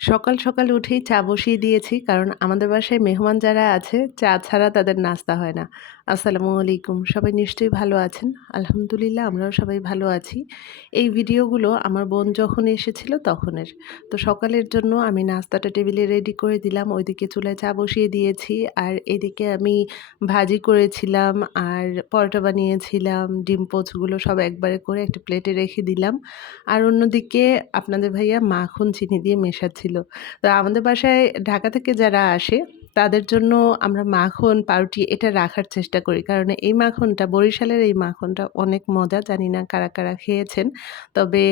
সকাল, সকাল উঠেই চা বসিয়ে দিয়েছি। কারণ আমাদের বাসায় মেহমান যারা আছে, চা ছাড়া তাদের নাস্তা হয় না। আসসালামু আলাইকুম। সবাই নিশ্চয়ই ভালো আছেন। আলহামদুলিল্লাহ আমরাও সবাই ভালো আছি। এই ভিডিওগুলো আমার বোন যখন এসেছিল তখনের। তো সকালের জন্য আমি নাস্তাটা টেবিলে রেডি করে দিলাম। ওইদিকে চুলায় চা বসিয়ে দিয়েছি। আর এদিকে আমি ভাজি করেছিলাম আর পরোটা বানিয়েছিলাম। ডিম পোচগুলো সব একবারে করে একটা প্লেটে রেখে দিলাম। আর অন্যদিকে আপনাদের ভাইয়া মাখন চিনি দিয়ে মেশাচ্ছিল। ছিল। তো আমাদের বাসায় ঢাকা থেকে যারা আসে, তাদের জন্য আমরা মাখন, পাউরুটি এটা রাখার চেষ্টা করি। কারণ এই মাখনটা, বরিশালের এই মাখনটা অনেক মজা, জানি না কারা কারা খেয়েছেন। তবে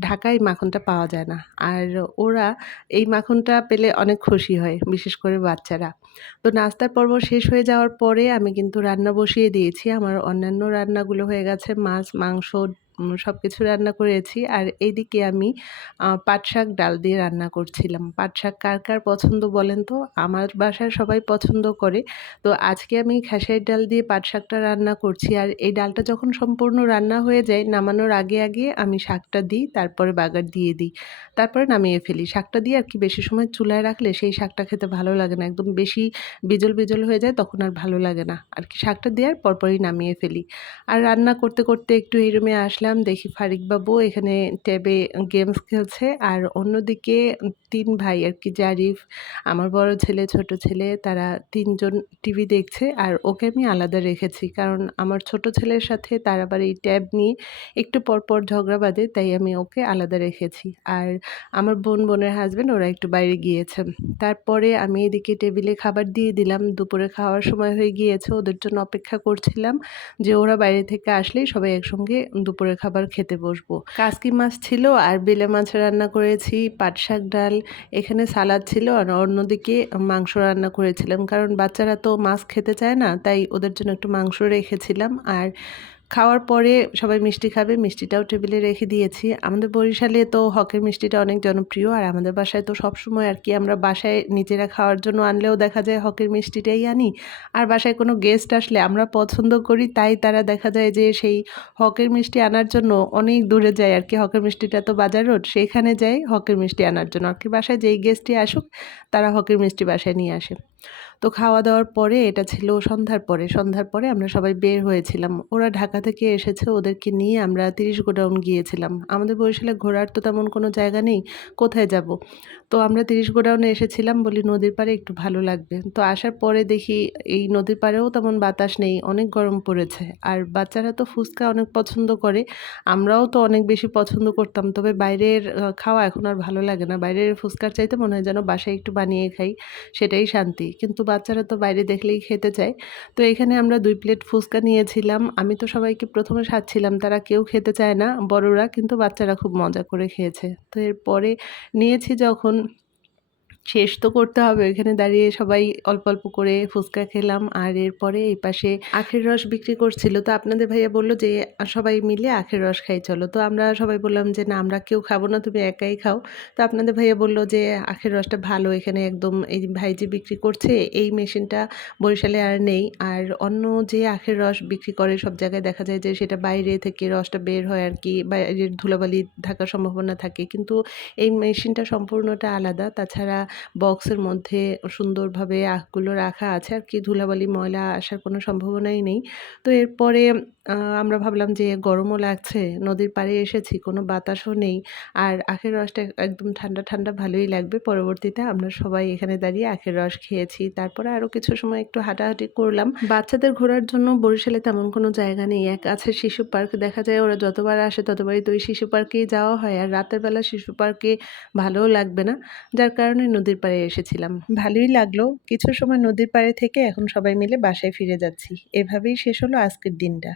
ঢাকায় মাখনটা পাওয়া যায় না। আর ওরা এই মাখনটা পেলে অনেক খুশি হয়, বিশেষ করে বাচ্চারা। তো নাস্তার পর্ব শেষ হয়ে যাওয়ার পরে আমি কিন্তু রান্না বসিয়ে দিয়েছি। আমার অন্যান্য রান্নাগুলো হয়ে গেছে, মাছ, মাংস সব কিছু রান্না করেছি। আর এইদিকে আমি পাট শাক ডাল দিয়ে রান্না করছিলাম। পাট শাক কার কার পছন্দ বলেন তো? আমার বাসায় সবাই পছন্দ করে। তো আজকে আমি খেসারির ডাল দিয়ে পাট শাকটা রান্না করছি। আর এই ডালটা যখন সম্পূর্ণ রান্না হয়ে যায়, নামানোর আগে আগে আমি শাকটা দিই, তারপরে বাগার দিয়ে দিই। তারপরে নামিয়ে ফেলি। শাকটা দিয়ে আর কি বেশি সময় চুলায় রাখলে সেই শাকটা খেতে ভালো লাগে না। একদম বেশি বিজল বিজল হয়ে যায়, তখন আর ভালো লাগে না। আর কি শাকটা দেওয়ার পরপরই নামিয়ে ফেলি। আর রান্না করতে করতে একটু এই রুমে আসলাম। দেখি ফারিকবাবু এখানে ট্যাবে গেমস খেলছে। আর অন্যদিকে তিন ভাই আর কি, জারিফ, আমার বড় ছেলে, ছোট ছেলে, তারা তিনজন টিভি দেখছে। আর ওকে আমি আলাদা রেখেছি, কারণ আমার ছোট ছেলের সাথে তার আবার এই ট্যাব নিয়ে একটু পরপর ঝগড়া বাঁধে, তাই আমি ওকে আলাদা রেখেছি। আর আমার বোন, বোনের হাজব্যান্ড ওরা একটু বাইরে গিয়েছে। তারপরে আমি এদিকে টেবিলে খাবার দিয়ে দিলাম। দুপুরে খাওয়ার সময় হয়ে গিয়েছে, ওদের জন্য অপেক্ষা করছিলাম যে ওরা বাইরে থেকে আসলেই সবাই একসঙ্গে দুপুরে খাবার খেতে বসবো। কাসকি মাছ ছিল আর বেলে মাছ রান্না করেছি, পাট শাক, ডাল। এখানে সালাদ ছিল আর অন্যদিকে মাংস রান্না করেছিলাম। কারণ বাচ্চারা তো মাছ খেতে চায় না, তাই ওদের জন্য একটু মাংস রেখেছিলাম। আর খাওয়ার পরে সবাই মিষ্টি খাবে, মিষ্টিটাও টেবিলে রেখে দিয়েছি। আমাদের বরিশালে তো হকের মিষ্টিটা অনেক জনপ্রিয়, আর আমাদের বাসায় তো সবসময় আর কি আমরা বাসায় নিজেরা খাওয়ার জন্য আনলেও দেখা যায় হকের মিষ্টিটাই আনি। আর বাসায় কোনো গেস্ট আসলে আমরা পছন্দ করি, তাই তারা দেখা যায় যে সেই হকের মিষ্টি আনার জন্য অনেক দূরে যায় আর কি। হকের মিষ্টিটা তো বাজার রোড, সেইখানে যায় হকের মিষ্টি আনার জন্য। আর কি বাসায় যেই গেস্টই আসুক, তারা হকের মিষ্টি বাসায় নিয়ে আসে। তো খাওয়া দাওয়ার পরে এটা ছিল সন্ধ্যার পরে সন্ধ্যার পরে আমরা সবাই বের হয়েছিলাম। ওরা ঢাকা থেকে এসেছে, ওদেরকে নিয়ে আমরা তিরিশ গোডাউন গিয়েছিলাম। আমাদের বরিশালে ঘোরার তো তেমন কোনো জায়গা নেই, কোথায় যাব? তো আমরা তিরিশ গোডাউনে এসেছিলাম, বলি নদীর পাড়ে একটু ভালো লাগবে। তো আসার পরে দেখি এই নদীর পাড়েও তেমন বাতাস নেই, অনেক গরম পড়েছে। আর বাচ্চারা তো ফুচকা অনেক পছন্দ করে, আমরাও তো অনেক বেশি পছন্দ করতাম। তবে বাইরের খাওয়া এখন আর ভালো লাগে না। বাইরের ফুচকার চাইতে মনে হয় যেন বাসায় একটু বানিয়ে খাই, সেটাই শান্তি। কিন্তু বাচ্চারা তো বাইরে দেখলেই খেতে চায়। তো এখানে আমরা দুই প্লেট ফুচকা নিয়েছিলাম। আমি তো সবাইকে প্রথমে সাজছিলাম, তারা কেউ খেতে চায় না, বড়রা, কিন্তু বাচ্চারা খুব মজা করে খেয়েছে। তো এরপরে নিয়েছি যখন শেষ তো করতে হবে। এখানে দাঁড়িয়ে সবাই অল্প অল্প করে ফুচকা খেলাম। আর এরপরে এই পাশে আখের রস বিক্রি করছিল। তো আপনাদের ভাইয়া বলল যে সবাই মিলে আখের রস খাই, চলো। তো আমরা সবাই বললাম যে, না, আমরা কেউ খাব না, তুমি একাই খাও। তো আপনাদের ভাইয়া বলল যে, আখের রসটা ভালো, এখানে একদম এই ভাই যে বিক্রি করছে, এই মেশিনটা বরিশালে আর নেই। আর অন্য যে আখের রস বিক্রি করে, সব জায়গায় দেখা যায় যে, সেটা বাইরে থেকে রসটা বের হয় আর কি, বাইরের ধুলাবালি থাকার সম্ভাবনা থাকে। কিন্তু এই মেশিনটা সম্পূর্ণটা আলাদা। তাছাড়া বক্সের মধ্যে সুন্দরভাবে আখগুলো রাখা আছে। আর কি ধুলাবালি, ময়লা আসার কোনো সম্ভাবনাই নেই। তো এরপরে আমরা ভাবলাম যে গরমও লাগছে, নদীর পাড়ে এসেছি, কোনো বাতাসও নেই। আর আখের রসটা একদম ঠান্ডা ঠান্ডা ভালোই লাগবে। পরবর্তীতে আমরা সবাই এখানে দাঁড়িয়ে আখের রস খেয়েছি। তারপরে আরও কিছু সময় একটু হাঁটাহাঁটি করলাম। বাচ্চাদের ঘোরার জন্য বরিশালে তেমন কোনো জায়গা নেই। এক আছে শিশু পার্ক। দেখা যায় ওরা যতবার আসে ততবারই তো ওই শিশু পার্কেই যাওয়া হয়। আর রাতের বেলা শিশু পার্কে ভালোও লাগবে না। যার কারণে নদীর পাড়ে এসেছিলাম। ভালোই লাগল। কিছু সময় নদীর পাড়ে থেকে এখন সবাই মিলে বাসায় ফিরে যাচ্ছি। এভাবেই শেষ হলো আজকের দিনটা।